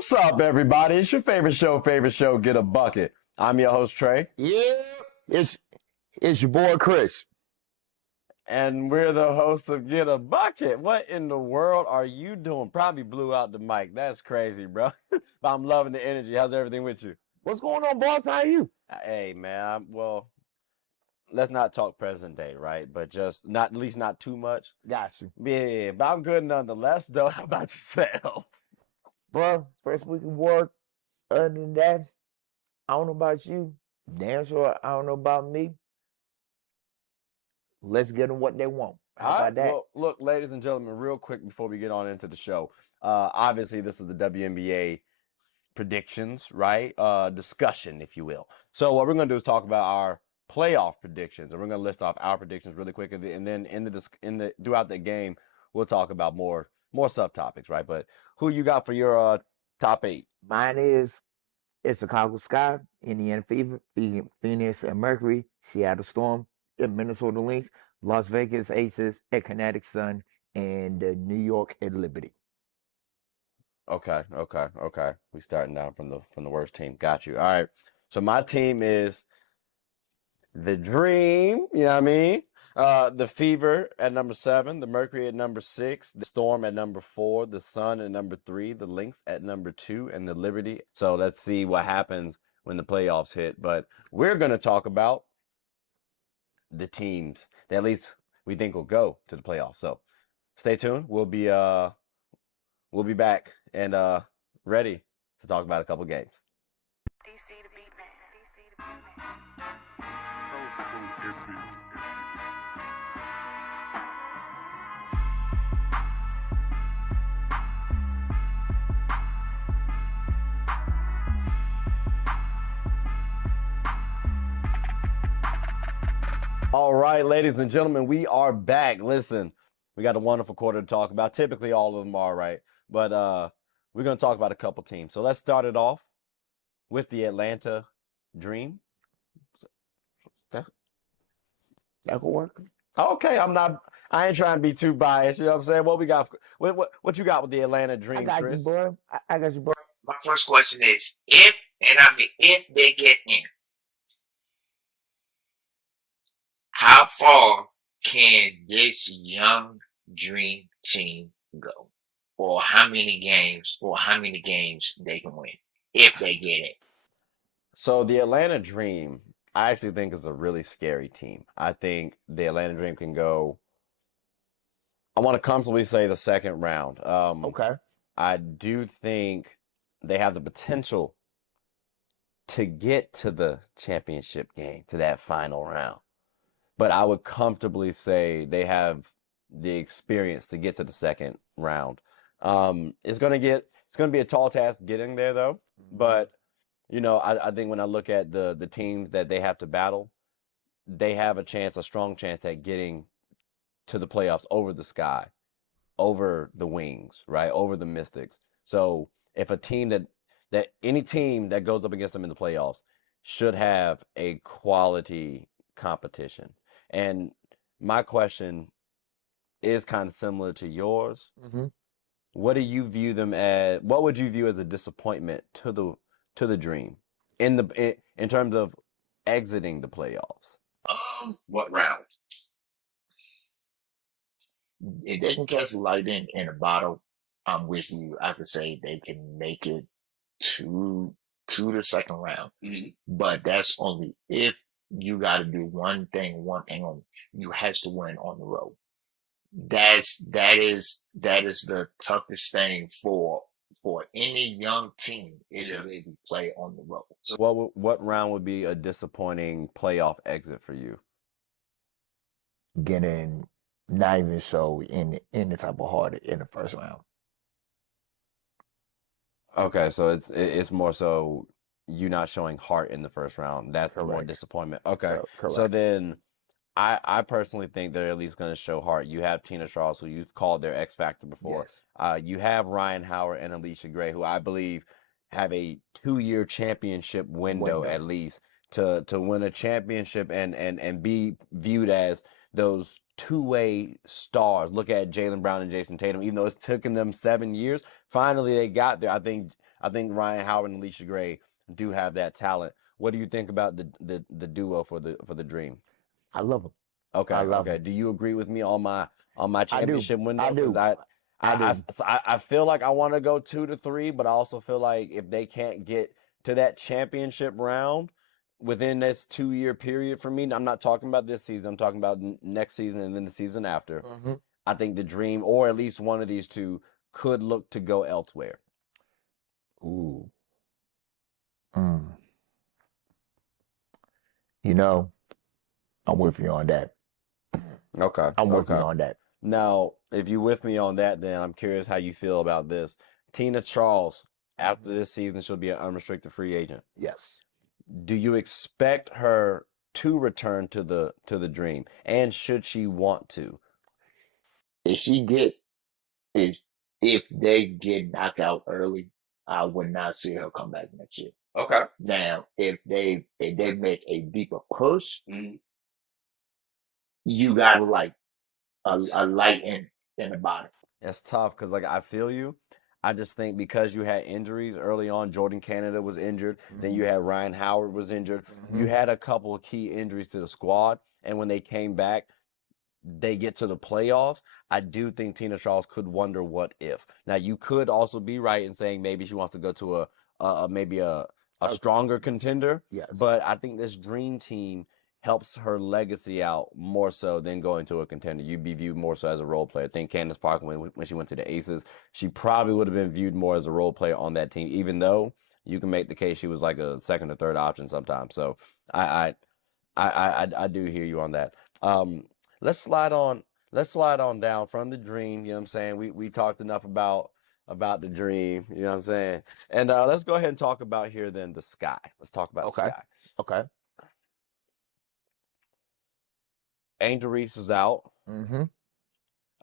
What's up, everybody? It's your favorite show, Get a Bucket. I'm your host, Trey. Yeah, it's your boy Chris. And we're the hosts of Get a Bucket. What in the world are you doing? Probably blew out the mic. That's crazy, bro. But I'm loving the energy. How's everything with you? What's going on, boss? How are you? Hey, man. Well, let's not talk present day, right? But just not, at least not too much. Got you. Yeah, but I'm good nonetheless, though. How about yourself? Bro, first week of work. Other than that, I don't know about you. Damn sure I don't know about me. Let's get them what they want. How about that? Well, look, ladies and gentlemen, real quick before we get on into the show. Obviously, this is the WNBA predictions, right? Discussion, if you will. So what we're going to do is talk about our playoff predictions, and we're going to list off our predictions really quick, and then throughout the game, we'll talk about more subtopics, right? But who you got for your top 8? Mine is it's Chicago Sky, Indiana Fever, Phoenix and Mercury, Seattle Storm, Minnesota Lynx, Las Vegas Aces, at Connecticut Sun, and New York at Liberty. Okay. We starting down from the worst team. Got you. All right. So my team is the Dream. You know what I mean? The Fever at number 7, the Mercury at number 6, the Storm at number 4, the Sun at number 3, the Lynx at number 2, and the Liberty. So let's see what happens when the playoffs hit. But we're gonna talk about the teams that at least we think will go to the playoffs. So stay tuned. We'll be back and ready to talk about a couple games. DC the beat man. DC the beat man. All right, ladies and gentlemen, we are back. Listen, we got a wonderful quarter to talk about. Typically, all of them are, right? But we're going to talk about a couple teams. So let's start it off with the Atlanta Dream. That will work. Okay, I ain't trying to be too biased. You know what I'm saying? What we got? What you got with the Atlanta Dream, I got Chris? you, bro. I got you, bro. My first question is if they get in, how far can this young dream team go? Or how many games they can win if they get in? So the Atlanta Dream, I actually think is a really scary team. I think the Atlanta Dream can go, I want to comfortably say the second round. Okay. I do think they have the potential to get to the championship game, to that final round. But I would comfortably say they have the experience to get to the second round. It's gonna be a tall task getting there though. But I think when I look at the teams that they have to battle, they have a strong chance at getting to the playoffs over the Sky, over the Wings, right? Over the Mystics. So if any team that goes up against them in the playoffs should have a quality competition. And my question is kind of similar to yours. Mm-hmm. What would you view as a disappointment to the Dream in terms of exiting the playoffs? What round? If they can catch lightning in a bottle, I'm with you. I could say they can make it to the second round. Mm-hmm. But that's only if you got to do one thing only. You have to win on the road. That is the toughest thing for any young team is to really play on the road. So what round would be a disappointing playoff exit for you? Getting not even so in the type of hard in the first round. Okay, so it's more so you not showing heart in the first round. That's the more disappointment. Okay, Correct. So then I personally think they're at least going to show heart. You have Tina Charles, who you've called their X Factor before. Yes. You have Rhyne Howard and Allisha Gray, who I believe have a 2-year championship window at least to win a championship and be viewed as those two-way stars. Look at Jaylen Brown and Jason Tatum. Even though it's taken them 7 years, finally they got there. I think I think Rhyne Howard and Allisha Gray do have that talent. What do you think about the duo for the Dream? I love him. Okay, I love okay. him. Do you agree with me on my I do. championship I window? Because do. I do. I feel like I want to go 2 to 3, but I also feel like if they can't get to that championship round within this 2 year period for me, I'm not talking about this season. I'm talking about next season and then the season after. Hmm. I think the Dream, or at least one of these two, could look to go elsewhere. Ooh. Mm. You know, I'm with you on that. Okay, I'm with you okay. on that. Now, if you with me on that, then I'm curious how you feel about this. Tina Charles, after this season, she'll be an unrestricted free agent. Yes. Do you expect her to return to the Dream, and should she want to? If she get if if they get knocked out early, I would not see her come back next year. Okay. Now, if they make a deeper push, you got like a light in the bottom. It's tough because, like, I feel you. I just think because you had injuries early on, Jordan Canada was injured, then you had Rhyne Howard was injured. You had a couple of key injuries to the squad, and when they came back, they get to the playoffs. I do think Tina Charles could wonder what if. Now, you could also be right in saying maybe she wants to go to maybe a stronger contender, Yes. but I think this Dream Team helps her legacy out more so than going to a contender. You'd be viewed more so as a role player. I think Candace Parker, when she went to the Aces, she probably would have been viewed more as a role player on that team, even though you can make the case she was like a second or third option sometimes. So I I do hear you on that. Um, let's slide on. Let's slide on down from the Dream. You know what I'm saying? We talked enough about the Dream. You know what I'm saying? And let's go ahead and talk about here then the Sky. Let's talk about the Okay. Sky. Okay. Angel Reese is out. Mm-hmm.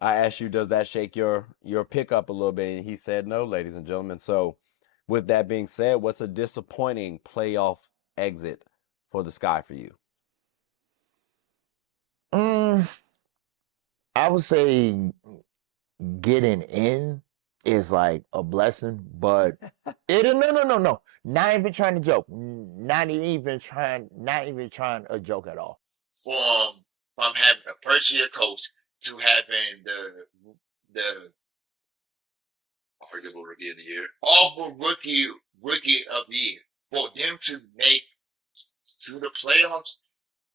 I asked you, does that shake your pickup a little bit? And he said no, ladies and gentlemen. So, with that being said, what's a disappointing playoff exit for the Sky for you? I would say getting in is like a blessing, but no. Not even trying to joke. Not even trying a joke at all. From having a first year coach to having the Arguable rookie of the year. rookie of the year, for them to make to the playoffs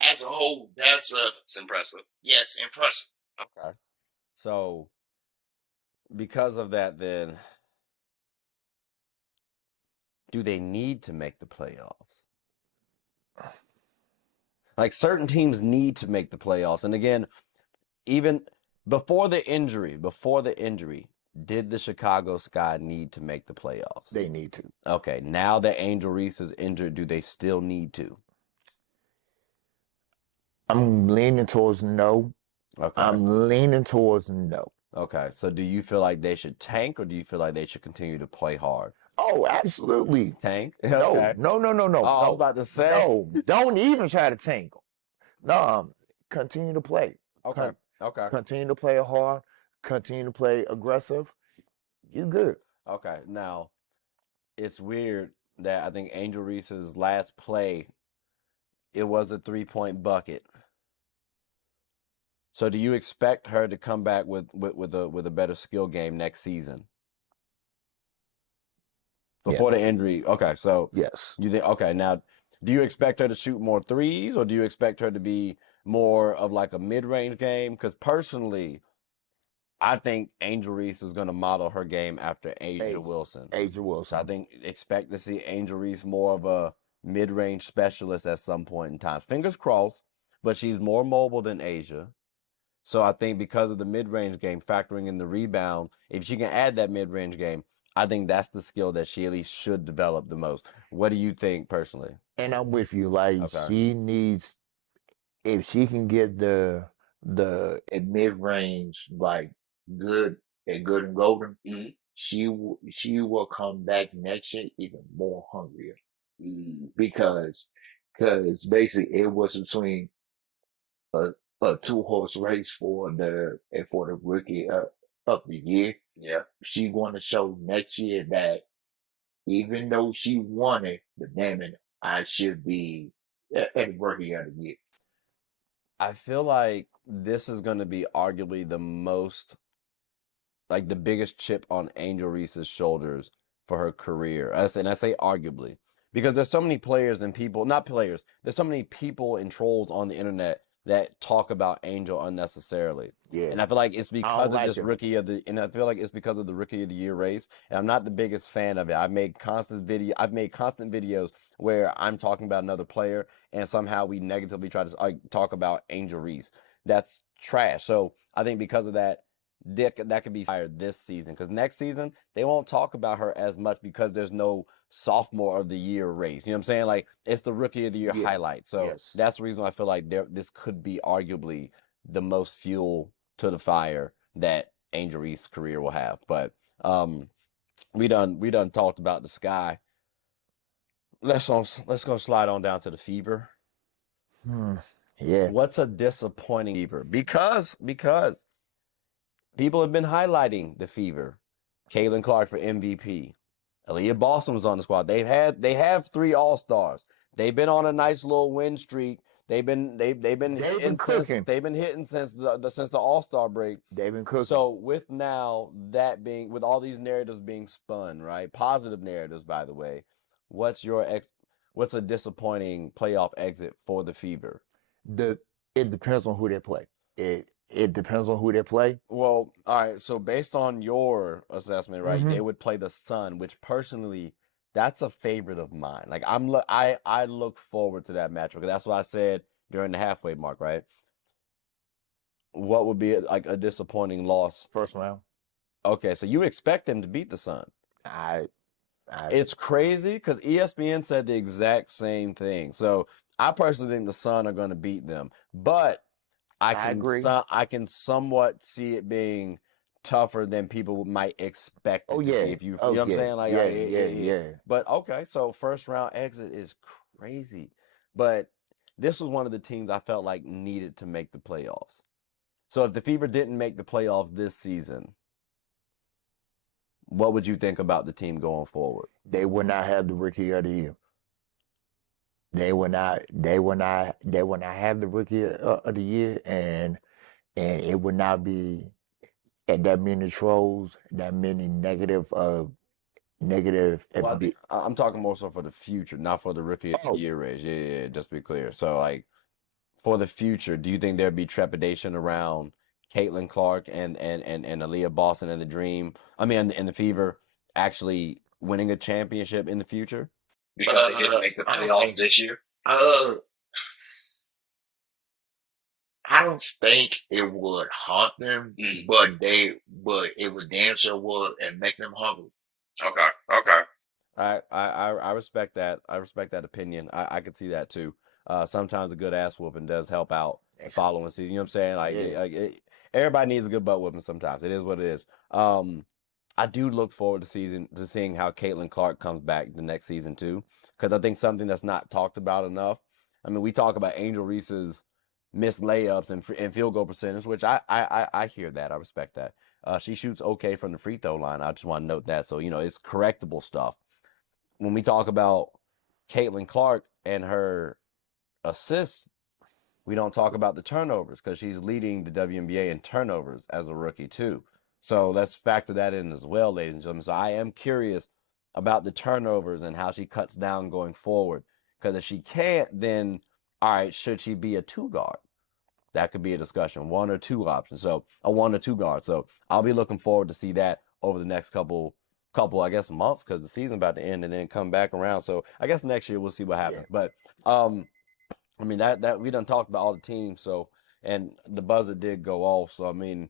as a whole, It's impressive. yes, impressive. Okay. So, because of that, then, do they need to make the playoffs? Like, certain teams need to make the playoffs. And again, even before the injury, did the Chicago Sky need to make the playoffs? They need to. Okay, now that Angel Reese is injured, do they still need to? I'm leaning towards no. Okay. I'm leaning towards no. Okay, so do you feel like they should tank, or do you feel like they should continue to play hard? Oh, absolutely. Tank? No, Okay. no. Oh, I was about to say. No, don't even try to tank. No, continue to play. Okay. Okay. Continue to play hard. Continue to play aggressive. You good. Okay. Now, it's weird that I think Angel Reese's last play, it was a 3-point bucket. So do you expect her to come back with a better skill game next season? Before the injury. Okay, so Yes. you think, okay, now do you expect her to shoot more threes, or do you expect her to be more of like a mid-range game? Because personally, I think Angel Reese is going to model her game after Asia Wilson. Asia Wilson. So I think expect to see Angel Reese more of a mid-range specialist at some point in time. Fingers crossed, but she's more mobile than Asia. So I think because of the mid-range game, factoring in the rebound, if she can add that mid-range game, I think that's the skill that she at least should develop the most. What do you think personally? And I'm with you. Like she needs, if she can get the mid range like good and golden, she will come back next year even more hungrier because basically it was between a 2-horse race for the rookie of the year. Yeah. She want to show next year that even though she won it, but damn it, I should be at the rookie of the year. I feel like this is going to be arguably the most, like the biggest chip on Angel Reese's shoulders for her career. And I say arguably because there's so many players and people, not players, there's so many people and trolls on the internet that talk about Angel unnecessarily. Yeah. And I feel like it's I because don't of like this them. and I feel like it's because of the rookie of the year race. And I'm not the biggest fan of it. I've made constant videos where I'm talking about another player and somehow we negatively try to talk about Angel Reese. That's trash. So I think because of that, that could be fired this season because next season they won't talk about her as much because there's no sophomore of the year race. You know what I'm saying? Like it's the rookie of the year Yeah. highlight. So Yes. that's the reason why I feel like this could be arguably the most fuel to the fire that Angel Reese's career will have. But we done talked about the sky. Let's go slide on down to the fever. Yeah. What's a disappointing fever? Because people have been highlighting the fever. Caitlin Clark for MVP. Aaliyah Boston was on the squad. They have 3 All-Stars. They've been on a nice little win streak. They've been hitting cooking. They've been hitting since the All-Star break. They've been cooking. So with all these narratives being spun, right? Positive narratives, by the way. What's a disappointing playoff exit for the Fever? It depends on who they play. It depends on who they play. Well, all right. So based on your assessment, right, Mhm. they would play the Sun, which personally, that's a favorite of mine. Like I look forward to that matchup because that's what I said during the halfway mark, right? What would be like a disappointing loss? First round. Okay, so you expect them to beat the Sun. It's crazy because ESPN said the exact same thing. So I personally think the Sun are going to beat them, but I agree. I can somewhat see it being tougher than people might expect it to be. If you know what I'm saying? Like, yeah. But okay, so first round exit is crazy. But this was one of the teams I felt like needed to make the playoffs. So if the Fever didn't make the playoffs this season, what would you think about the team going forward? They would not have the rookie of the year. They will not have the rookie of the year, and it would not be at that many trolls, that many negative. Well, I'm talking more so for the future, not for the rookie of the year race. Yeah, just to be clear. So, like, for the future, do you think there'd be trepidation around Caitlin Clark and Aaliyah Boston and the Dream? I mean, and the Fever actually winning a championship in the future? Because they didn't make the playoffs this year? I don't think it would haunt them, but it would damn sure would and make them hungry. Okay. I respect that. I respect that opinion. I could see that too. Sometimes a good ass whooping does help out following season. You know what I'm saying? Everybody needs a good butt whooping sometimes. It is what it is. I do look forward to seeing how Caitlin Clark comes back the next season too, because I think something that's not talked about enough. I mean, we talk about Angel Reese's missed layups and field goal percentage, which I hear that. I respect that. She shoots okay from the free throw line. I just want to note that. So, it's correctable stuff. When we talk about Caitlin Clark and her assists, we don't talk about the turnovers because she's leading the WNBA in turnovers as a rookie too. So let's factor that in as well, ladies and gentlemen. So I am curious about the turnovers and how she cuts down going forward. Because if she can't, then all right, should she be a 2 guard? That could be a discussion, 1 or 2 options. So a 1 or 2 guard. So I'll be looking forward to see that over the next couple I guess months because the season's about to end and then come back around. So I guess next year we'll see what happens. Yeah. But I mean that we done talked about all the teams. So and the buzzer did go off. So I mean,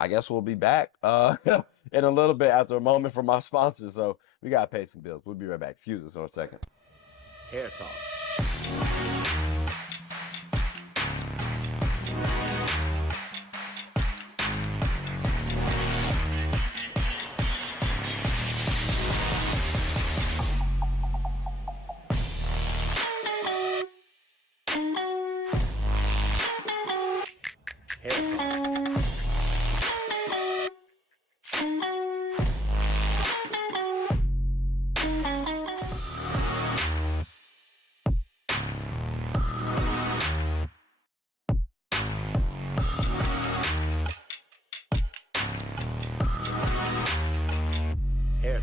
I guess we'll be back in a little bit after a moment from our sponsors. So we gotta pay some bills. We'll be right back. Excuse us for a second. Hair talk.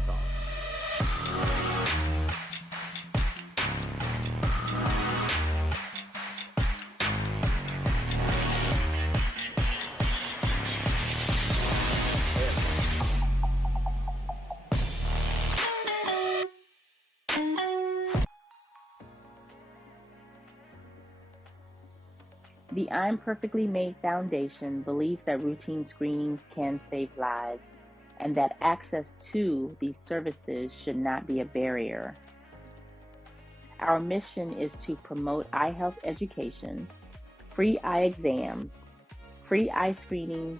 Stars. The I'm Perfectly Made Foundation believes that routine screenings can save lives and that access to these services should not be a barrier. Our mission is to promote eye health education, free eye exams, free eye screenings,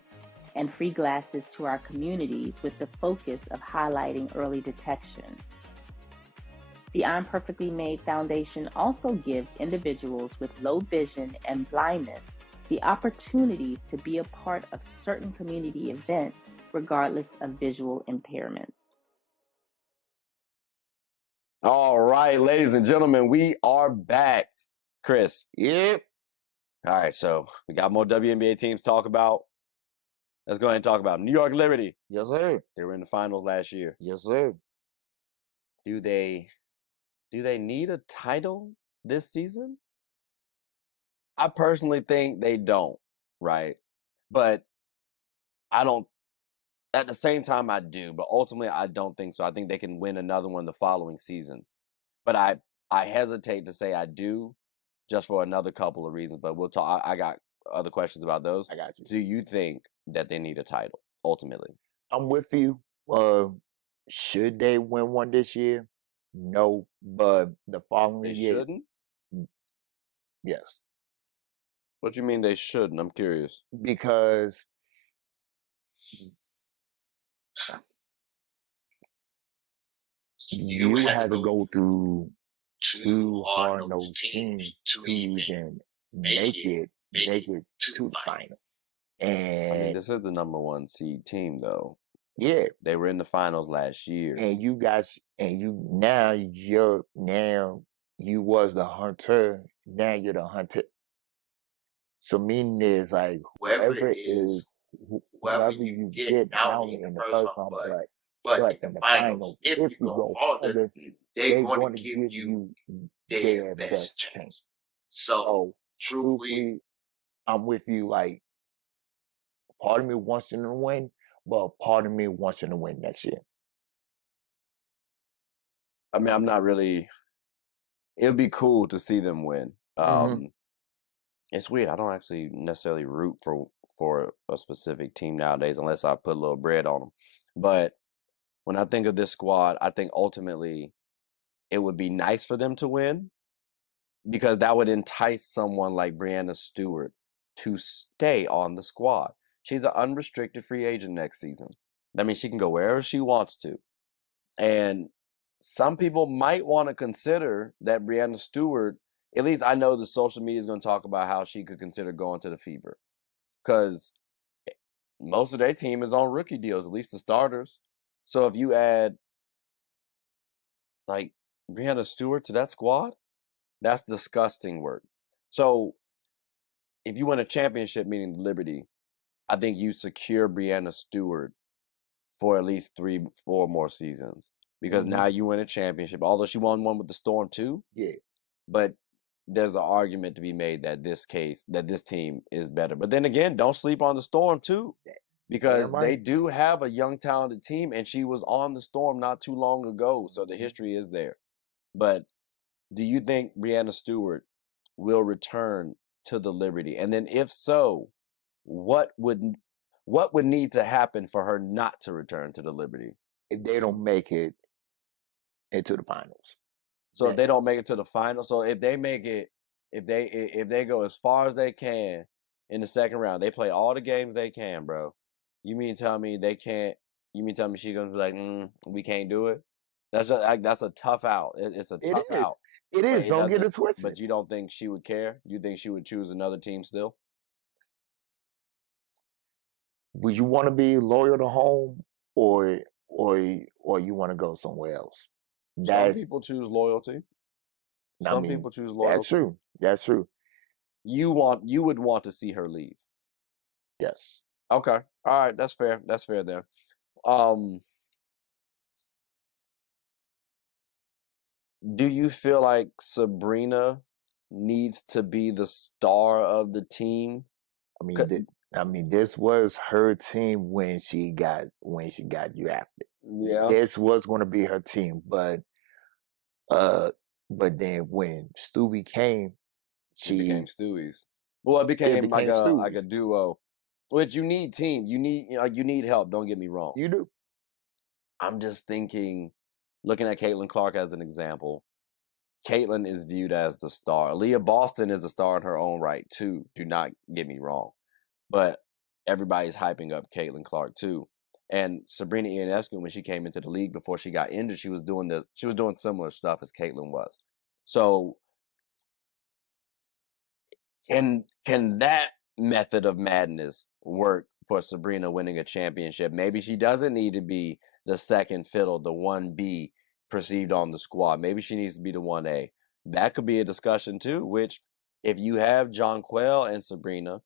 and free glasses to our communities with the focus of highlighting early detection. The I'm Perfectly Made Foundation also gives individuals with low vision and blindness the opportunities to be a part of certain community events regardless of visual impairments. All right, ladies and gentlemen, we are back. Chris. Yep. All right, so we got more WNBA teams to talk about. Let's go ahead and talk about New York Liberty. Yes, sir. They were in the finals last year. Yes, sir. Do they need a title this season? I personally think they don't, right? But I don't, at the same time I do, but ultimately I don't think so. I think they can win another one the following season. But I hesitate to say I do just for another couple of reasons, but we'll talk. I got other questions about those. I got you. Do you think that they need a title ultimately? I'm with you. Should they win one this year? No, but the following They year, shouldn't? yes, What do you mean they shouldn't? I'm curious. because you had to go through two hard-nosed teams to even make it to the final. I mean, And this is the number one seed team, though. yeah, They were in the finals last year. and you guys, and you now you was the hunter, now you're the hunted. So meaning is like whoever you get down in the first round, but in the finals, if you go farther, they're going to give you their best chance. So truthfully, I'm with you. Like, part of me wants them to win, but part of me wants them to win next year. I mean, I'm not really. It would be cool to see them win. It's weird. I don't actually necessarily root for a specific team nowadays unless I put a little bread on them. But when I think of this squad, I think ultimately it would be nice for them to win because that would entice someone like Breanna Stewart to stay on the squad. She's an unrestricted free agent next season. That means she can go wherever she wants to. And some people might want to consider that Breanna Stewart, at least I know the social media is going to talk about how she could consider going to the Fever. Because most of their team is on rookie deals, at least the starters. So if you add like Breanna Stewart to that squad, that's disgusting work. So if you win a championship, meaning Liberty, I think you secure Breanna Stewart for at least 3-4 more seasons. Because now you win a championship, although she won one with the Storm too. Yeah. But there's an argument to be made that this team is better. But then again, don't sleep on the Storm too. Because they do have a young, talented team, and she was on the Storm not too long ago. So the history is there. But do you think Breanna Stewart will return to the Liberty? And then if so, what would need to happen for her not to return to the Liberty? If they don't make it into the finals. So if they don't make it to the final, so if they make it, if they go as far as they can in the second round, they play all the games they can, bro. You mean tell me they can't? You mean tell me she's gonna be like, we can't do it? That's a tough out. It's a tough out. It is. Don't get it twisted. But you don't think she would care? You think she would choose another team still? Would you want to be loyal to home, or you want to go somewhere else? Some people choose loyalty. Some mean, people choose loyalty. That's true. That's true. You would want to see her leave. Yes. Okay. All right. That's fair. That's fair then. do you feel like Sabrina needs to be the star of the team? I mean, this was her team when she got drafted. Yeah. This was going to be her team, but then when Stewie came, It became Stewie's. Well, it became like Stewie's. a duo. Which you need team. You need help. Don't get me wrong. You do. I'm just thinking, looking at Caitlin Clark as an example. Caitlin is viewed as the star. Aaliyah Boston is a star in her own right too. Do not get me wrong, but everybody's hyping up Caitlin Clark too. And Sabrina Ionescu, when she came into the league before she got injured, she was doing similar stuff as Caitlin was. So can that method of madness work for Sabrina winning a championship? Maybe she doesn't need to be the second fiddle, the 1B perceived on the squad. Maybe she needs to be the 1A. That could be a discussion too, which if you have Jonquel and Sabrina,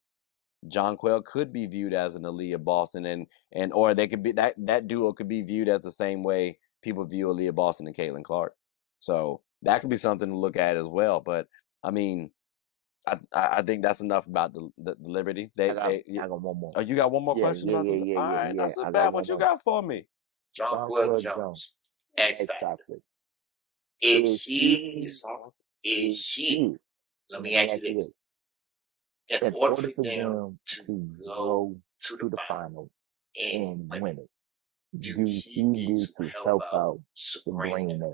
Jonquel could be viewed as an Aaliyah Boston and or they could be that duo could be viewed as the same way people view Aaliyah Boston and Caitlin Clark. So that could be something to look at as well. But I mean, I think that's enough about the Liberty. I got one more. Oh, you got one more question about the yeah. All right, that's I not got bad. one What you more. got for me? Jonquel Jones. X Factor. Is she? Let me ask you this. In order for them to go to the final and win it, do she need to help out Sabrina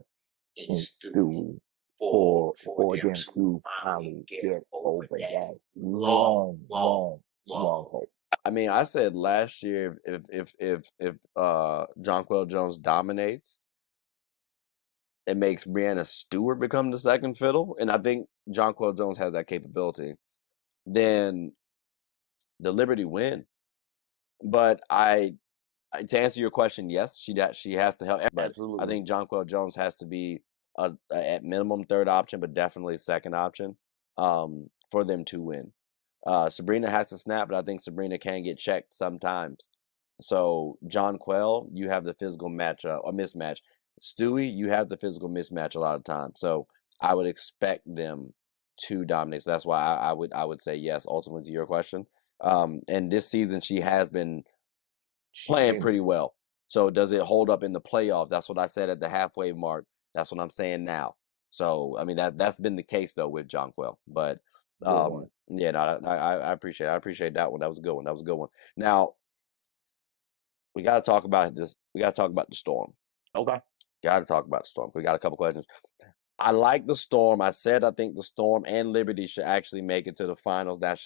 and Stewie for them to finally get over that long hope? I mean, I said last year if Jonquel Jones dominates, it makes Breanna Stewart become the second fiddle, and I think Jonquel Jones has that capability. Then the Liberty win. But to answer your question, yes, she has to help. But Absolutely. I think Jonquel Jones has to be a at minimum third option, but definitely second option for them to win. Sabrina has to snap, but I think Sabrina can get checked sometimes. So Jonquel, you have the physical matchup or mismatch. Stewie, you have the physical mismatch a lot of times. So I would expect them to dominate. So that's why I would say yes. Ultimately, to your question, and this season she has been playing pretty well. So does it hold up in the playoffs? That's what I said at the halfway mark. That's what I'm saying now. So I mean that's been the case though with Jonquel. But yeah, no, I appreciate it. I appreciate that one. That was a good one. That was a good one. Now we got to talk about this. We got to talk about the Storm. Okay. Got to talk about the Storm. We got a couple questions. I like the Storm. I said I think the Storm and Liberty should actually make it to the finals. That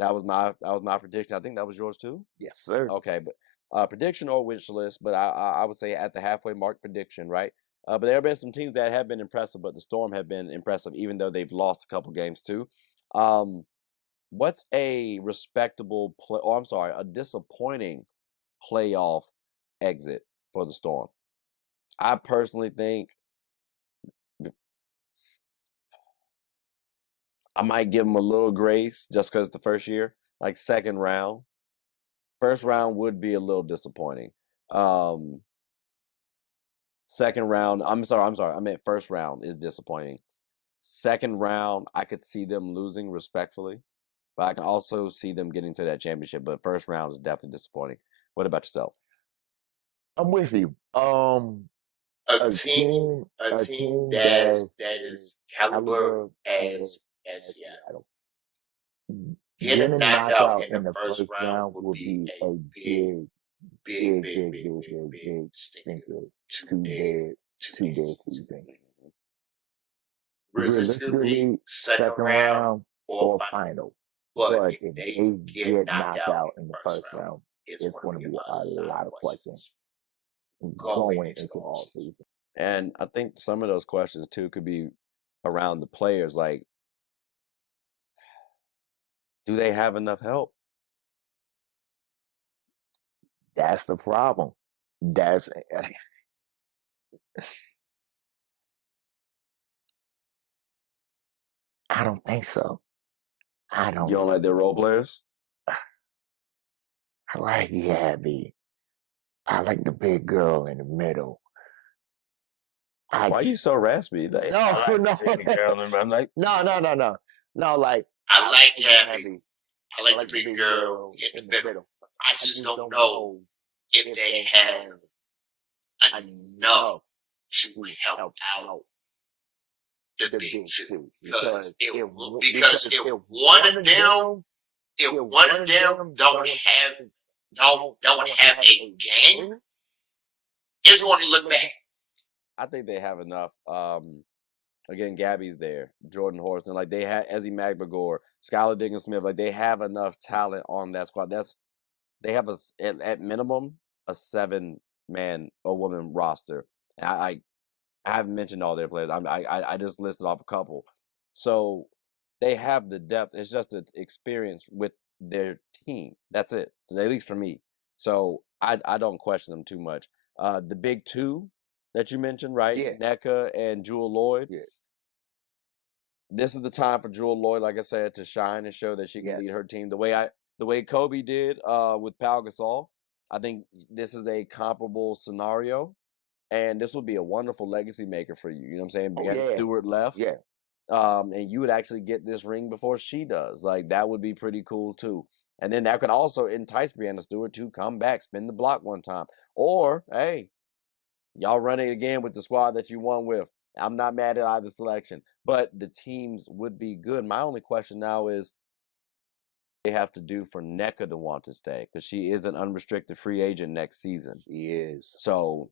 was my prediction. I think that was yours too. Yes, sir. Okay, but prediction or wish list, but I would say at the halfway mark prediction, right? But there have been some teams that have been impressive, but the Storm have been impressive, even though they've lost a couple games too. What's a respectable play? Oh, I'm sorry, a disappointing playoff exit for the Storm? I personally think I might give them a little grace just because it's the first year, like second round. First round would be a little disappointing. Second round, I'm sorry. I meant first round is disappointing. Second round, I could see them losing respectfully, but I can also see them getting to that championship. But first round is definitely disappointing. What about yourself? I'm with you. A team that is caliber as Seattle. Getting knocked out in the first round would be a big stinker to their season. Realistically, second round or final. But if they get knocked out in the first round, it's going to be a lot of questions going into all season. And I think some of those questions too could be around the players. Like, do they have enough help? That's the problem. That's I don't think so. I don't. You don't like their role players? I like Abby. I like the big girl in the middle. I Why are you so raspy? Like, No, I like no. the big girl, and I'm like, no. Like I like Gabby. Gabby. I like the big girl in the middle. I just don't know if they have enough to help out the big two. Because if one of them don't have a game, it's going to look bad. I think they have enough. Again, Gabby's there, Jordan Horston, like they had Ezzie McMagor, Skylar Diggins Smith, like they have enough talent on that squad. They have at minimum a 7-man or woman roster. And I haven't mentioned all their players. I just listed off a couple. So they have the depth. It's just the experience with their team. That's it. At least for me. So I don't question them too much. The big two that you mentioned, right? Yeah. NECA and Jewel Lloyd. Yeah. This is the time for Jewel Lloyd, like I said, to shine and show that she can lead her team the way Kobe did with Pau Gasol. I think this is a comparable scenario, and this will be a wonderful legacy maker for you. You know what I'm saying? Breanna Stewart left. Yeah. And you would actually get this ring before she does. Like, that would be pretty cool, too. And then that could also entice Breanna Stewart to come back, spin the block one time. Or, hey, y'all run it again with the squad that you won with. I'm not mad at either selection. But the teams would be good. My only question now is, they have to do for NECA to want to stay, because she is an unrestricted free agent next season. She is. So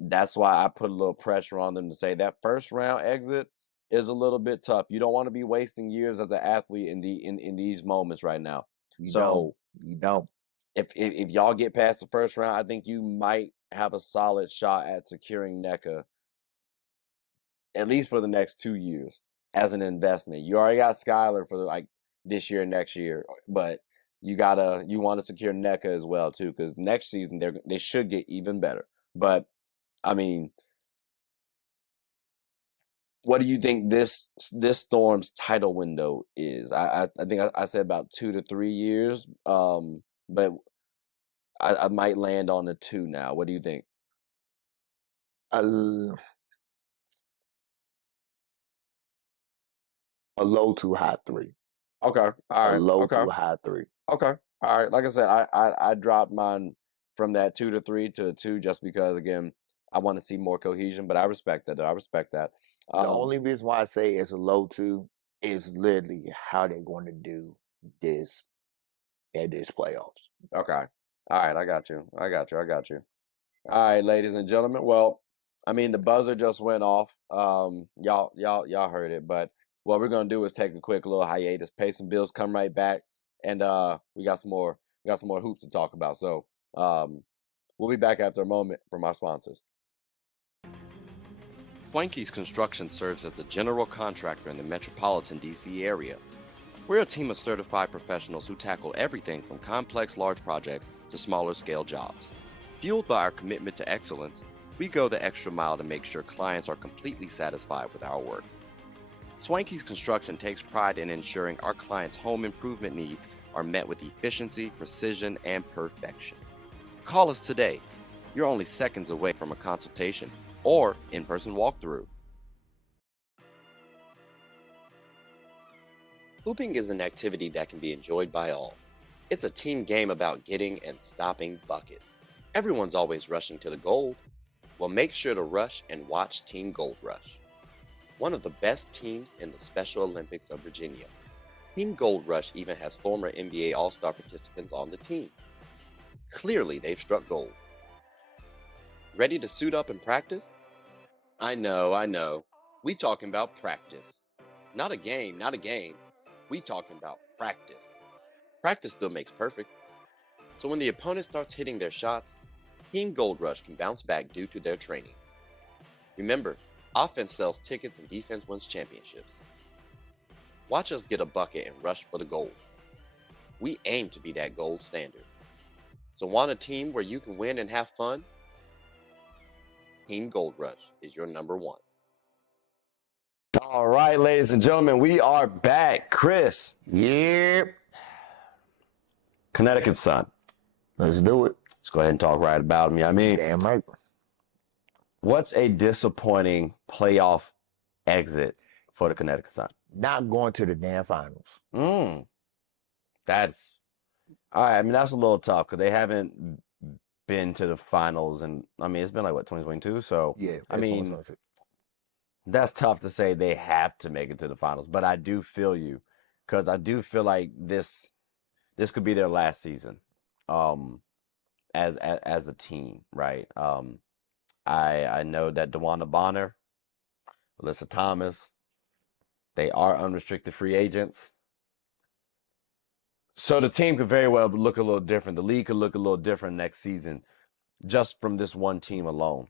that's why I put a little pressure on them to say that first round exit is a little bit tough. You don't want to be wasting years as an athlete in these moments right now. You don't. If y'all get past the first round, I think you might have a solid shot at securing NECA, at least for the next 2 years, as an investment. You already got Skylar for like this year, next year, but you want to secure NECA as well too, because next season they should get even better. But I mean, what do you think this Storm's title window is? I think I said about 2 to 3 years, but I might land on a 2 now. What do you think? A low to high 3. Okay, all right. A low Okay, to high 3. okay, all right. Like I said, I dropped mine from that 2 to 3 to a 2 just because, again, I want to see more cohesion. But I respect that, though. I respect that. The only reason why I say it's a low 2 is literally how they're going to do this at this playoffs. Okay. All right, I got you. All right, ladies and gentlemen. Well, I mean, the buzzer just went off. Y'all heard it, but what we're gonna do is take a quick little hiatus, pay some bills, come right back, and we got some more hoops to talk about. So we'll be back after a moment from our sponsors. Swanky's Construction serves as the general contractor in the metropolitan DC area. We're a team of certified professionals who tackle everything from complex large projects to smaller scale jobs. Fueled by our commitment to excellence, we go the extra mile to make sure clients are completely satisfied with our work. Swanky's Construction takes pride in ensuring our clients' home improvement needs are met with efficiency, precision, and perfection. Call us today. You're only seconds away from a consultation or in-person walkthrough. Hooping is an activity that can be enjoyed by all. It's a team game about getting and stopping buckets. Everyone's always rushing to the gold. Well, make sure to rush and watch Team Gold Rush, one of the best teams in the Special Olympics of Virginia. Team Gold Rush even has former NBA All-Star participants on the team. Clearly, they've struck gold. Ready to suit up and practice? I know. We talking about practice. Not a game. We talking about practice. Practice still makes perfect. So when the opponent starts hitting their shots, Team Gold Rush can bounce back due to their training. Remember, offense sells tickets and defense wins championships. Watch us get a bucket and rush for the gold. We aim to be that gold standard. So want a team where you can win and have fun? Team Gold Rush is your number one. All right, ladies and gentlemen, we are back. Chris. Yep. Connecticut Sun. Let's do it. Let's go ahead and talk right about him. You know what I mean? Damn right. What's a disappointing playoff exit for the Connecticut Sun? Not going to the damn finals. That's all right. I mean, that's a little tough because they haven't been to the finals, and I mean, it's been like what 2022. So Yeah, I that's mean, 2022. that's tough to say they have to make it to the finals. But I do feel you because I do feel like this could be their last season, um, as a team, right? I know that DeWanda Bonner, Alyssa Thomas, they are unrestricted free agents. So the team could very well look a little different. The league could look a little different next season just from this one team alone.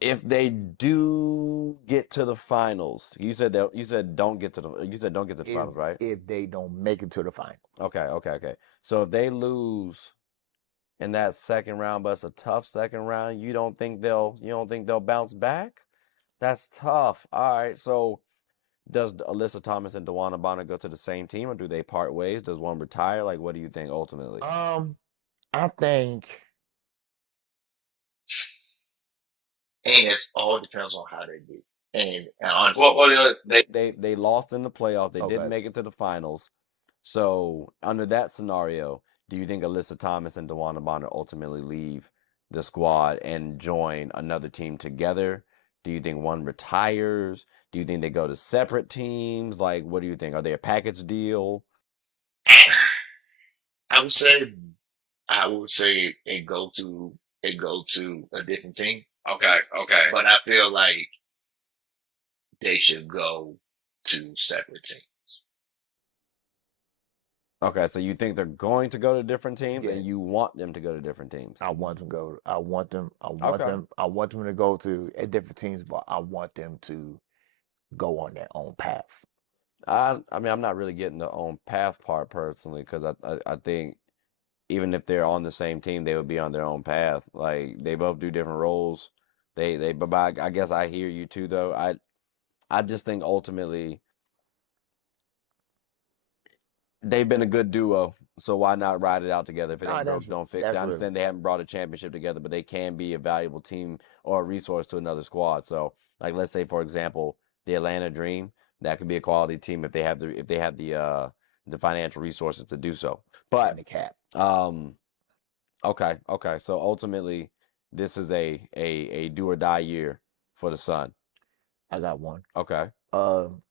If they do get to the finals, you said don't get to the finals, right? If they don't make it to the final. Okay. So if they lose in that second round, but it's a tough second round, you don't think they'll bounce back? That's tough. All right. So does Alyssa Thomas and DeWanda Bonner go to the same team, or do they part ways? Does one retire? Like, what do you think ultimately? I think And it all depends on how they do. And They lost in the playoff. They Okay. didn't make it to the finals. So under that scenario, do you think Alyssa Thomas and DeWanda Bonner ultimately leave the squad and join another team together? Do you think one retires? Do you think they go to separate teams? Like, what do you think? Are they a package deal? I would say it go to a different team. Okay. But I feel like they should go to separate teams. Okay, so you think they're going to go to different teams, Yeah. and you want them to go to different teams? I want them to go. I want them Okay. to go to different teams, but I want them to go on their own path. I mean, I'm not really getting the own path part personally because I think even if they're on the same team, they would be on their own path. Like they both do different roles. But I guess I hear you too, though. I just think ultimately they've been a good duo, so why not ride it out together? If it ain't broke, don't fix it. I understand they haven't brought a championship together, but they can be a valuable team or a resource to another squad. So, like, let's say for example, the Atlanta Dream, that could be a quality team if they have the financial resources to do so. But And the cap. okay. So ultimately, this is a do or die year for the Sun. I got one. Okay.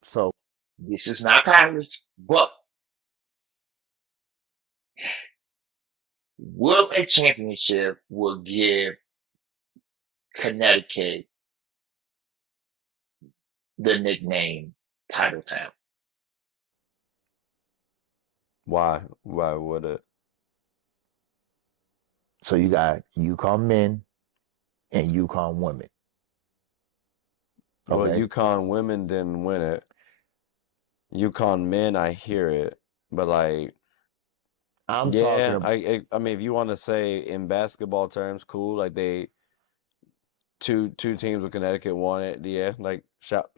So This is not college, but will a championship will give Connecticut the nickname Title Town? Why? Why would it? so you got UConn men and UConn women. Well, Okay. UConn women didn't win it. UConn men, I hear it, but like, I'm yeah, talking about I mean, if you want to say in basketball terms, cool. Like they two teams with Connecticut won it. Yeah, like shout,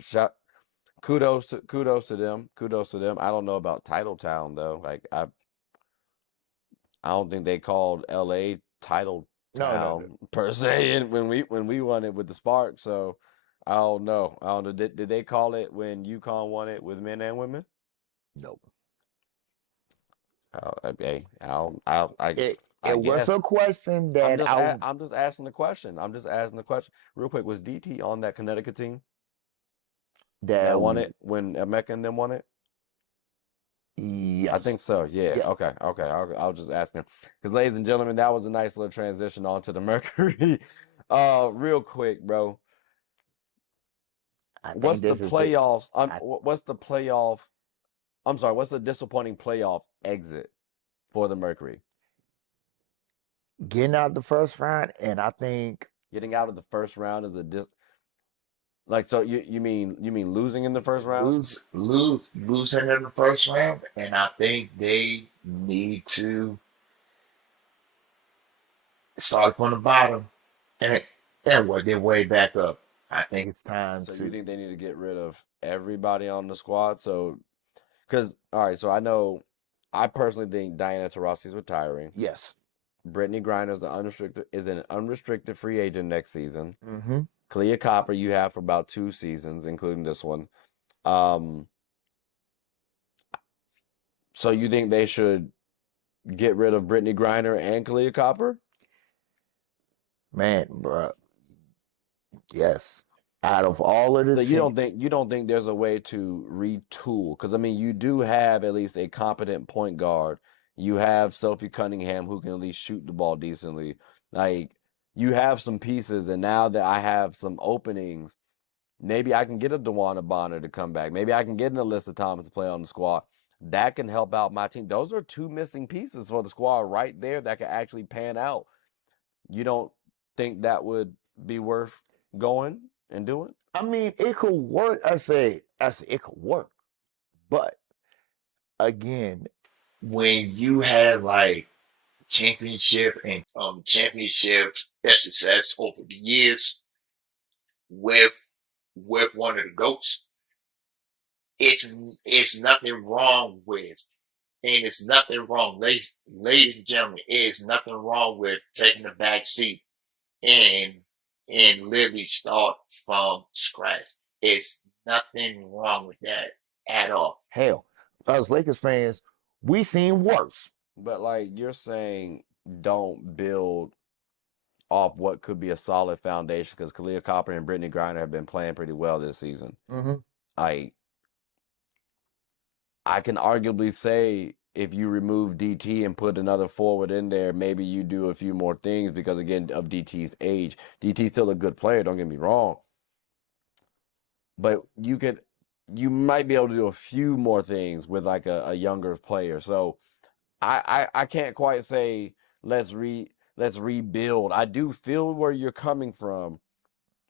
kudos to them. Kudos to them. I don't know about Title Town though. Like I don't think they called LA Title Town per se and when we won it with the Spark. So I don't know. I don't know. Did they call it when UConn won it with men and women? Nope. Hey, It I was guess. a question that I'm just asking the question. I'm just asking the question. Real quick, was DT on that Connecticut team that won it when Emeka and them won it? Yes. I think so. Yeah. Yes. Okay. I was just asking. Because, ladies and gentlemen, that was a nice little transition onto the Mercury. Real quick, bro. What's the playoffs? What's the playoff? I'm sorry. What's the disappointing playoff exit for the Mercury? Getting out the first round, and I think Getting out of the first round is like, so you mean losing in the first round? Losing in the first round, and I think they need to start from the bottom and work their way back up. I think it's time So to. you think they need to get rid of everybody on the squad? So, because all right, so I know, I personally think Diana Taurasi's retiring. Yes. Brittany Griner is an unrestricted free agent next season. Mm-hmm. Kalia Copper you have for about 2 seasons, including this one. So you think they should get rid of Brittany Griner and Kalia Copper? Man, bro. Yes. Out of all of the So teams, you don't think there's a way to retool? Because I mean, you do have at least a competent point guard. You have Sophie Cunningham who can at least shoot the ball decently. Like you have some pieces, and now that I have some openings, maybe I can get a DeWanna Bonner to come back. Maybe I can get an Alyssa Thomas to play on the squad. That can help out my team. Those are 2 missing pieces for the squad right there that can actually pan out. You don't think that would be worth going and doing? I mean, it could work. I say it could work. But again, When you have like championship and championship success over the years with one of the GOATs, it's nothing wrong with, and it's nothing wrong, ladies and gentlemen, it's nothing wrong with taking a back seat and literally start from scratch. It's nothing wrong with that at all. hell, us Lakers fans, we seen worse. But like you're saying, don't build off what could be a solid foundation because Kalia Copper and Brittany Griner have been playing pretty well this season. Mm-hmm. I can arguably say if you remove DT and put another forward in there, maybe you do a few more things because again of DT's age. DT's still a good player, don't get me wrong. But you might be able to do a few more things with like a younger player. So I can't quite say let's rebuild. I do feel where you're coming from,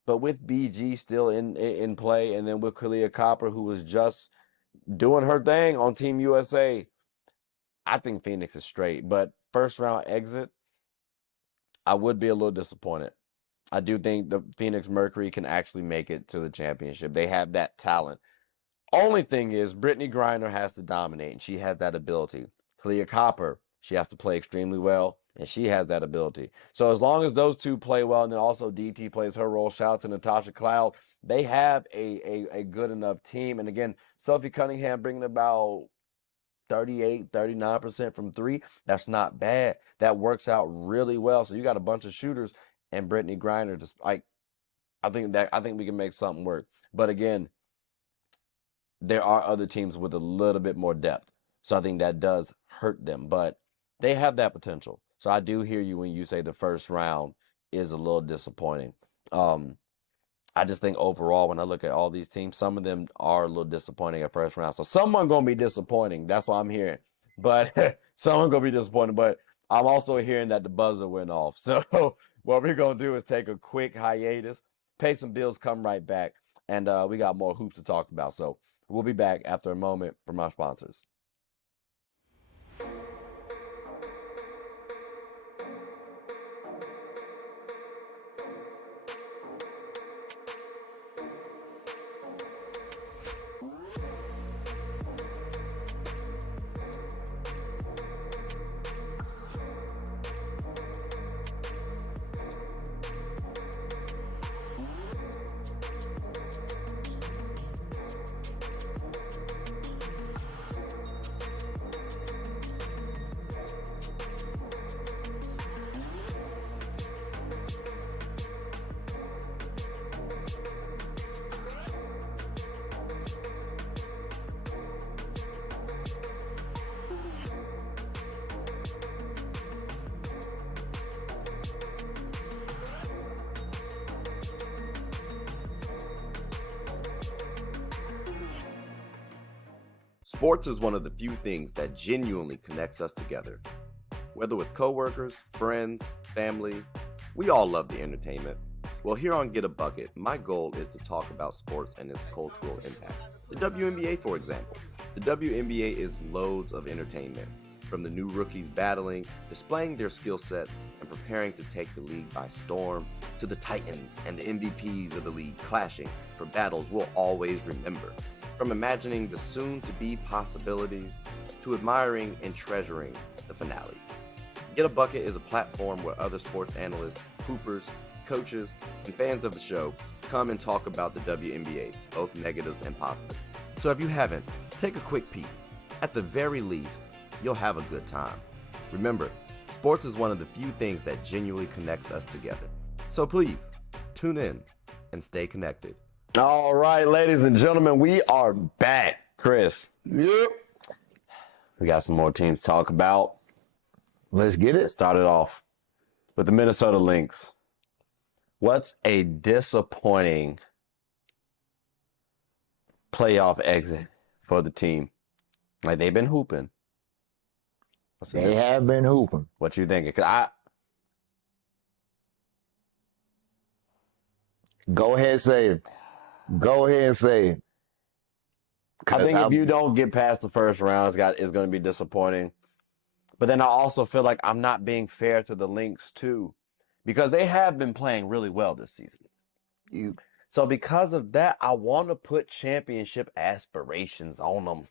but with BG still in play, and then with Kalia Copper, who was just doing her thing on Team USA, I think Phoenix is straight. But first round exit, I would be a little disappointed. I do think the Phoenix Mercury can actually make it to the championship. They have that talent. Only thing is, Brittany Griner has to dominate, and she has that ability. Kalia Copper, she has to play extremely well, and she has that ability. So as long as those two play well, and then also DT plays her role, shout out to Natasha Cloud, they have a good enough team. And again, Sophie Cunningham bringing about 38, 39% from 3. That's not bad. That works out really well. So you got a bunch of shooters, and Brittany Griner just like I think we can make something work. But again, there are other teams with a little bit more depth. So I think that does hurt them, but they have that potential. So I do hear you when you say the first round is a little disappointing. I just think overall, when I look at all these teams, some of them are a little disappointing at first round. So someone gonna be disappointing. That's what I'm hearing. But someone gonna be disappointed. But I'm also hearing that the buzzer went off. So what we're gonna do is take a quick hiatus, pay some bills, come right back, and we got more hoops to talk about. So we'll be back after a moment from our sponsors. Sports is one of the few things that genuinely connects us together. Whether with coworkers, friends, family, we all love the entertainment. Well, here on Get a Bucket, my goal is to talk about sports and its cultural impact. The WNBA, for example. The WNBA is loads of entertainment, from the new rookies battling, displaying their skill sets, and preparing to take the league by storm, to the titans and the MVPs of the league clashing for battles we'll always remember. From imagining the soon-to-be possibilities to admiring and treasuring the finales. Get a Bucket is a platform where other sports analysts, hoopers, coaches, and fans of the show come and talk about the WNBA, both negatives and positives. So if you haven't, take a quick peek. At the very least, you'll have a good time. Remember, sports is one of the few things that genuinely connects us together. So please, tune in and stay connected. All right, ladies and gentlemen, we are back. Chris. Yep. We got some more teams to talk about. Let's get it. Started off with the Minnesota Lynx. What's a disappointing playoff exit for the team? Like, they've been hooping. They have been hooping. What you thinking? 'Cause Go ahead and say it. Go ahead and say it. I think if you don't get past the first round, it's going to be disappointing. But then I also feel like I'm not being fair to the Lynx too, because they have been playing really well this season. So because of that, I want to put championship aspirations on them,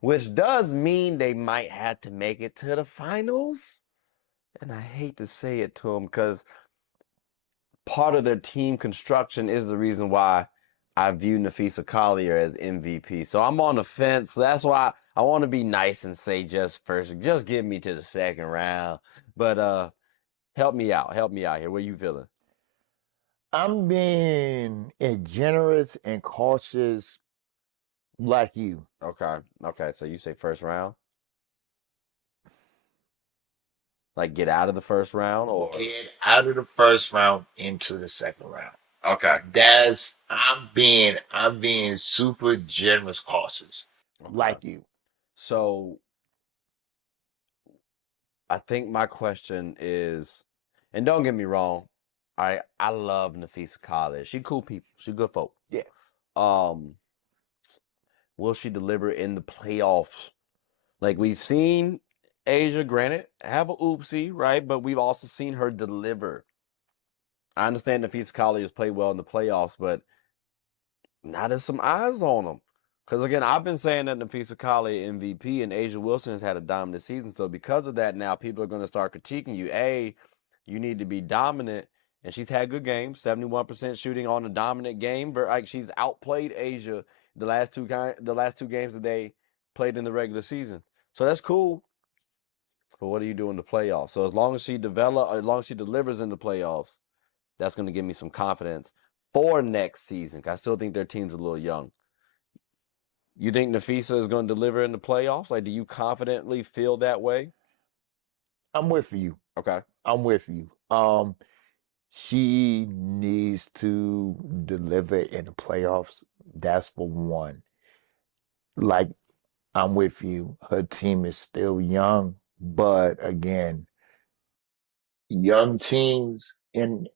which does mean they might have to make it to the finals. And I hate to say it to them because part of their team construction is the reason why I view Nafisa Collier as MVP. So I'm on the fence. That's why I want to be nice and say just get me to the second round. But help me out. Help me out here. What are you feeling? I'm being generous and cautious like you. Okay. So you say first round? Like get out of the first round or Get out of the first round into the second round. okay. I'm being super generous cautious. Like you. So I think my question is, and don't get me wrong, I love Nafisa College. She cool people. She good folk. Yeah. Will she deliver in the playoffs? Like we've seen Asia, granted, have a oopsie, right? But we've also seen her deliver. I understand Nafisa College has played well in the playoffs, but now there's some eyes on them. Because again, I've been saying that Nafisa Colley MVP and Asia Wilson has had a dominant season. So because of that, now people are going to start critiquing you. You need to be dominant, and she's had good games. 71% shooting on a dominant game. Like she's outplayed Asia the last two games that they played in the regular season. So that's cool. But what do you do in the playoffs? So as long as she delivers in the playoffs, that's going to give me some confidence for next season. I still think their team's a little young. You think Nafisa is going to deliver in the playoffs? Like, do you confidently feel that way? I'm with you. Okay. I'm with you. She needs to deliver in the playoffs. That's for one. Like, I'm with you. Her team is still young, but again, Young teams in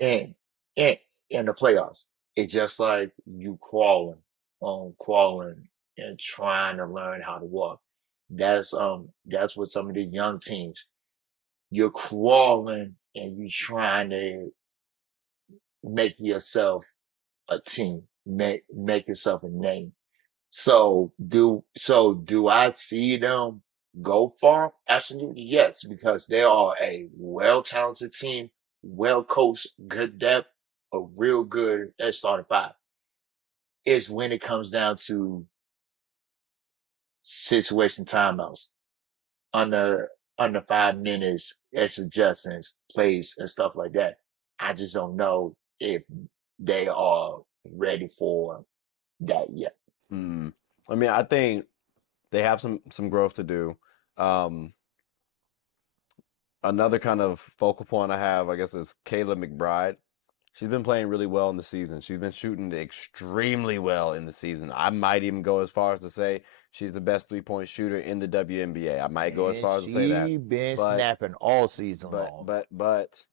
in the playoffs. It's just like you crawling and trying to learn how to walk. That's what some of the young teams. You're crawling and you're trying to make yourself a team, make yourself a name. So do I see them go far? Absolutely yes, because they are a well-talented team, well-coached, good depth, a real good starting five. It's when it comes down to situation timeouts under 5 minutes, extra adjustments, plays, and stuff like that. I just don't know if they are ready for that yet. I mean, I think they have some growth to do. Another kind of focal point I have, I guess, is Kayla McBride. She's been playing really well in the season. She's been shooting extremely well in the season. I might even go as far as to say she's the best three-point shooter in the WNBA. I might go as far as to say that. She's been snapping all season long. But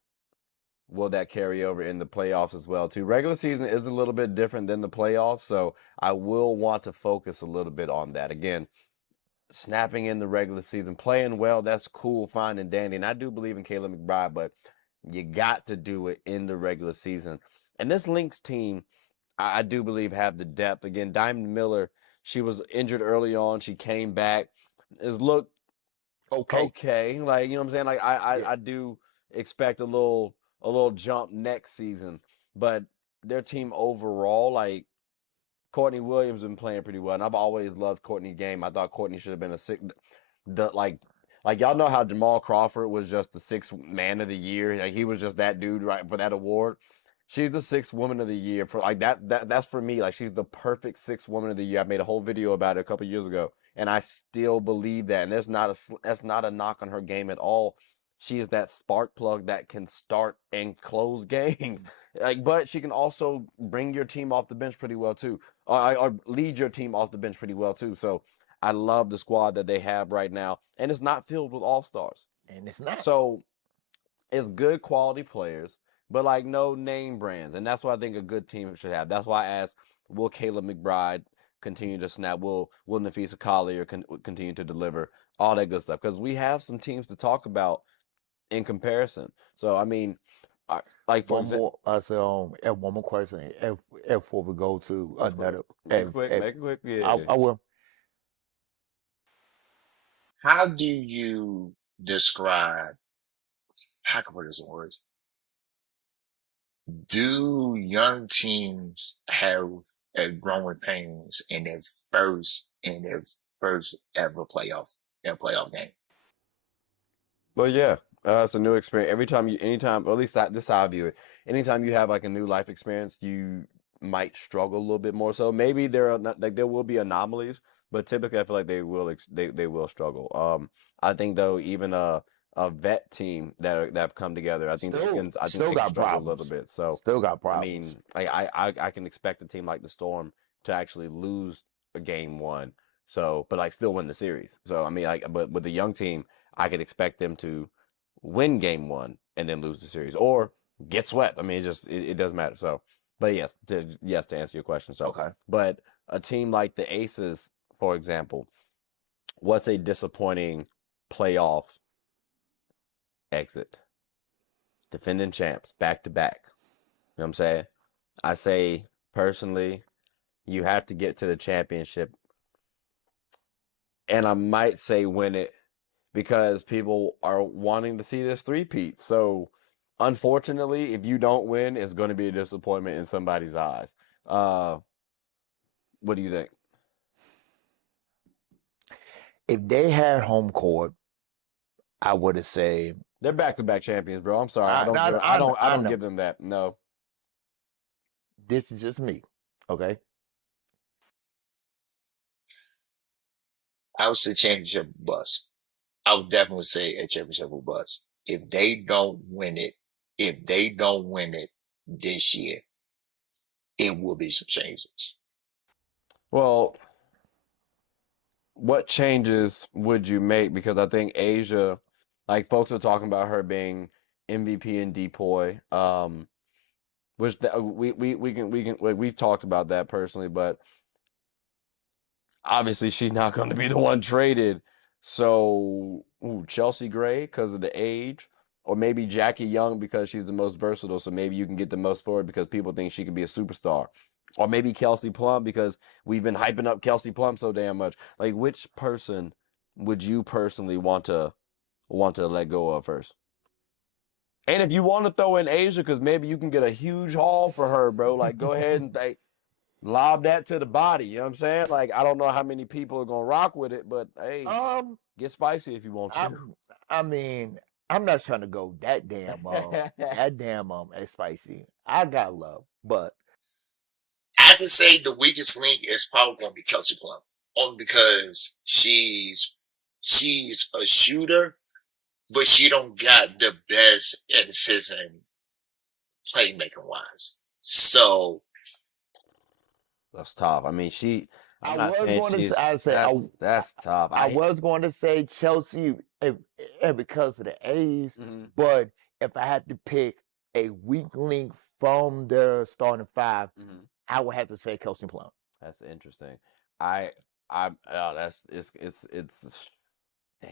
will that carry over in the playoffs as well too? Regular season is a little bit different than the playoffs, so I will want to focus a little bit on that. Again, snapping in the regular season, playing well, that's cool, fine, and dandy. And I do believe in Kayla McBride, but you got to do it in the regular season. And this Lynx team, I do believe, have the depth. Again, Diamond Miller, she was injured early on. She came back. Has looked Okay. Like, you know what I'm saying? Like Yeah. I do expect a little jump next season, but their team overall, like Courtney Williams been playing pretty well, and I've always loved Courtney's game. I thought Courtney should have been a six. The like y'all know how Jamal Crawford was just the sixth man of the year. Like he was just that dude right for that award. She's the sixth woman of the year for like that's for me. Like she's the perfect sixth woman of the year. I made a whole video about it a couple years ago, and I still believe that. And that's not a knock on her game at all. She is that spark plug that can start and close games. Like, but she can also bring your team off the bench pretty well too, or lead your team off the bench pretty well too. So I love the squad that they have right now, and it's not filled with all stars. And it's not. So it's good quality players, but like no name brands, and that's what I think a good team should have. That's why I asked, will Caleb McBride continue to snap? Will Nafisa Collier continue to deliver? All that good stuff, because we have some teams to talk about in comparison. So I mean, like for One example, more, I say, and one more question, before we go to another. make it quick, yeah. I will. How do you describe, how can I put this in words? Do young teams have a growing pains in their first ever playoff game? Well, yeah, it's a new experience. Anytime, or at least this is how I view it. Anytime you have like a new life experience, you might struggle a little bit more. So maybe there are not, like there will be anomalies, but typically I feel like they will struggle. I think though even a vet team that have come together, I think Still they can got struggle a little problems. bit. So Still got I problems. mean, I can expect a team like the Storm to actually lose a game one. So, but like still win the series. So I mean, like, but with the young team, I could expect them to win game one and then lose the series or get swept. I mean, it doesn't matter. So, but yes, to answer your question. So, Okay. but a team like the Aces, for example, what's a disappointing playoff exit? Defending champs back to back. You know what I'm saying? I say personally, you have to get to the championship, and I might say win it because people are wanting to see this three-peat. So, unfortunately, if you don't win, it's going to be a disappointment in somebody's eyes. What do you think? If they had home court, I would have said They're back-to-back champions, bro. I'm sorry. I I don't know. give them that. No. This is just me. Okay. I would say championship bust. I would definitely say a championship will bust. If they don't win it this year, it will be some changes. Well, what changes would you make? Because I think Asia, like folks are talking about her being MVP and depoy. Which we can like, we've talked about that personally, but obviously she's not going to be the one traded. So, Chelsea Gray because of the age, or maybe Jackie Young because she's the most versatile. So maybe you can get the most for it because people think she could be a superstar, or maybe Kelsey Plum because we've been hyping up Kelsey Plum so damn much. Like, which person would you personally want to let go of first? And if you want to throw in Asia, because maybe you can get a huge haul for her, bro. Like, go ahead and lob that to the body. You know what I'm saying? Like, I don't know how many people are gonna rock with it, but hey, get spicy if you want to. I mean, I'm not trying to go that damn as spicy. I got love, but I can say the weakest link is probably going to be Kelsey Plum, only because she's a shooter, but she don't got the best incision playmaking wise. So That's tough. I mean, I'm not was saying going to she's. say, I said That's tough. I was going to say Chelsea because of the age, Mhm. but if I had to pick a weak link from the starting five, I would have to say Kelsey Plum. That's interesting. It's damn,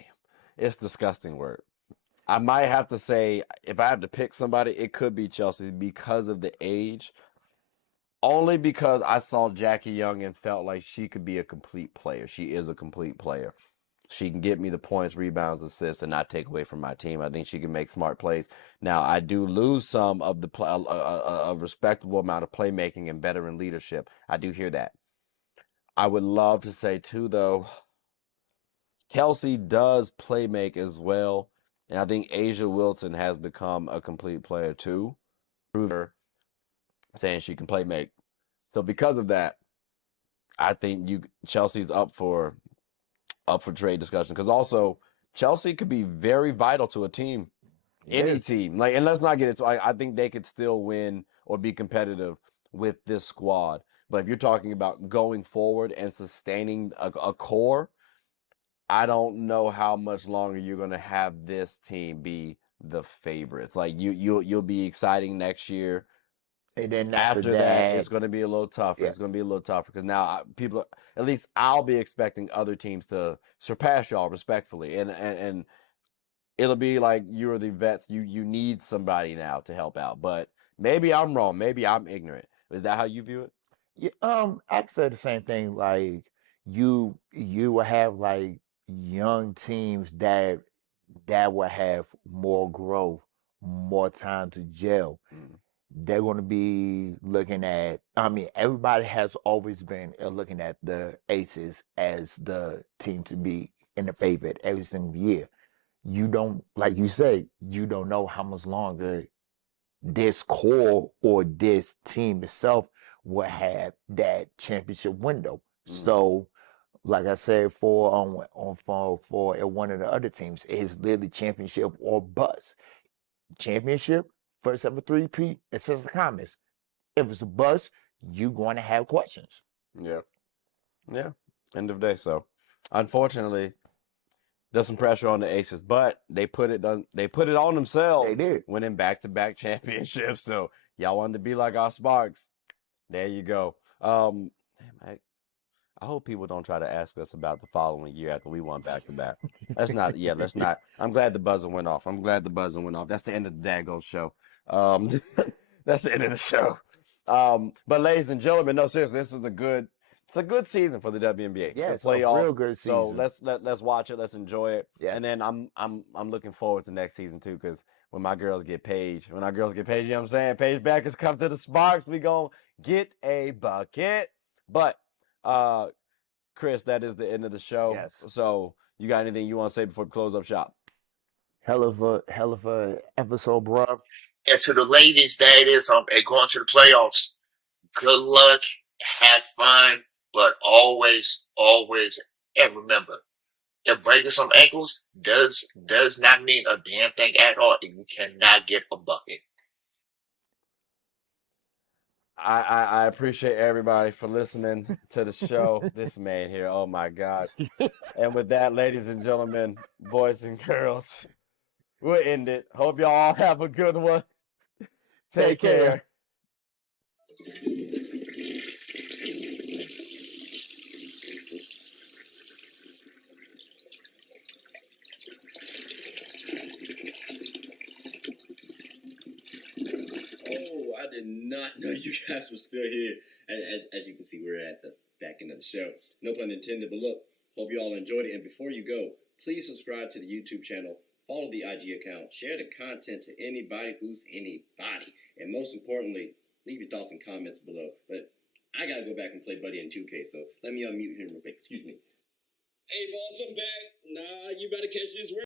it's disgusting word. I might have to say if I have to pick somebody, it could be Chelsea because of the age. Only because I saw Jackie Young and felt like she could be a complete player. She is a complete player. She can get me the points, rebounds, assists, and not take away from my team. I think she can make smart plays. Now, I do lose some of the a respectable amount of playmaking and veteran leadership. I do hear that. I would love to say too, though, Kelsey does play make as well, and I think Asia Wilson has become a complete player too. Prove her saying she can play make. So because of that, I think Chelsea's up for trade discussion because also Chelsea could be very vital to a team, any team. Like, and let's not get into. I think they could still win or be competitive with this squad. But if you're talking about going forward and sustaining a core, I don't know how much longer you're going to have this team be the favorites. Like you'll be exciting next year. And then After that, it's going to be a little tougher. Yeah. It's going to be a little tougher because now people, at least I'll be expecting other teams to surpass y'all respectfully, and it'll be like you're the vets. You need somebody now to help out. But maybe I'm wrong. Maybe I'm ignorant. Is that how you view it? Yeah, I could say the same thing. Like you will have like young teams that will have more growth, more time to gel. They're going to be looking at. I mean, everybody has always been looking at the Aces as the team to be in the favorite every single year. You don't, like you say, you don't know how much longer this core or this team itself will have that championship window. So, like I said, for one of the other teams, it's literally championship or bust. Championship, first ever 3-peat, it says the comments. If it's a bust, you're going to have questions. Yeah. Yeah. End of day. So, unfortunately, there's some pressure on the Aces, but they put it on themselves. They did. Winning back-to-back championships. So y'all wanted to be like our Sparks. There you go. I hope people don't try to ask us about the following year after we won back-to-back. Let's not. I'm glad the buzzer went off. That's the end of the daggone show. That's the end of the show. But ladies and gentlemen, no, seriously, it's a good season for the WNBA. Yeah, The it's a playoffs. real good So season. let's watch it. Let's enjoy it. Yeah. And then I'm looking forward to next season too, because when our girls get Paige, you know what I'm saying? Paige Backers come to the Sparks. We gonna get a bucket. But Chris, that is the end of the show. Yes. So you got anything you want to say before we close up shop? Hell of a episode, bro. And to the ladies that is going to the playoffs, good luck, have fun, but always, and remember, if breaking some ankles does not mean a damn thing at all if you cannot get a bucket. I appreciate everybody for listening to the show. This man here, oh my gosh. And with that, ladies and gentlemen, boys and girls, we'll end it. Hope y'all all have a good one. Take care. Oh, I did not know you guys were still here. As you can see, we're at the back end of the show. No pun intended, but look, hope you all enjoyed it. And before you go, please subscribe to the YouTube channel, follow the IG account, share the content to anybody who's anybody. And most importantly, leave your thoughts and comments below. But I got to go back and play Buddy in 2K, so let me unmute him real quick. Excuse me. Hey, boss, I'm back. Nah, you better catch this